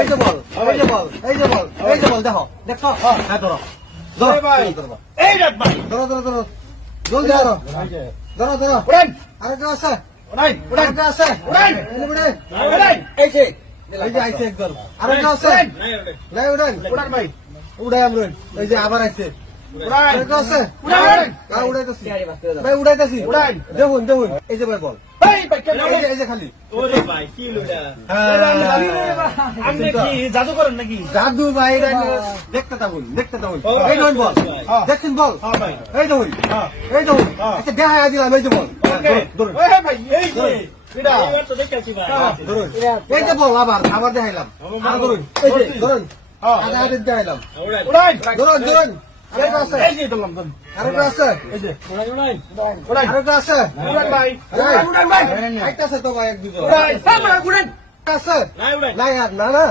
এই যে বল, এই যে বল, এই যে বল, এই যে বল, দেখো, দেখছো? হ্যাঁ, ধরো। ধরো, ধরো, এই রাত ভাই ধরো, ধরো, ধরো। জলদি ধরো। ধরো, ধরো। উড়ান আরেকটা আছে, উড়ান উড়ান আরেকটা আছে। উড়ান এনে উড়ে। উড়ান এই যে এই যে আইছে একদল। আরেকটা আছে। নাই উড়ান। উড়ান ভাই উড়াই আমরা। এই যে আবার আইছে। উড়ান আরেকটা আছে। উড়ান হ্যাঁ, উড়াইতেছি। ভাই, উড়াইতেছি। উড়ান। দেখুন, দেখুন। এই যে ভাই বল। এই ভাই কেন এই যে খালি। ওরে ভাই কি লুডা আপনি কি জাদু করেন নাকি জাদু ভাই, এটা দেখতে থাকুন, দেখতে থাকুন। এই দেখুন বল। দেখছেন বল? হ্যাঁ ভাই এই দেখুন, হ্যাঁ এই দেখুন। হ্যাঁ। আচ্ছা, দেখাই দিলাম, এই যে বল। ওকে ধরুন, এই ভাই এই যে এটা এবার তো দেখেছি ভাই ধরুন। এই যে বল, আবার দেখাইলাম। আর ধরুন, এই যে ধরুন। হ্যাঁ। আধা হাতে দেখাইলাম। উড়ান উড়ান ধরুন, ধরুন। আরেকটা আছে, এই যে ধরলাম ধরুন আরেকটা আছে, এই যে উড়ান উড়ান উড়ান আরেকটা আছে। উড়ান ভাই এই, উড়ান ভাই একটা আছে তো ভাই, এক দুজন। উড়ান উড়ান আছে? নাই উড়ান নাই আর, না, না।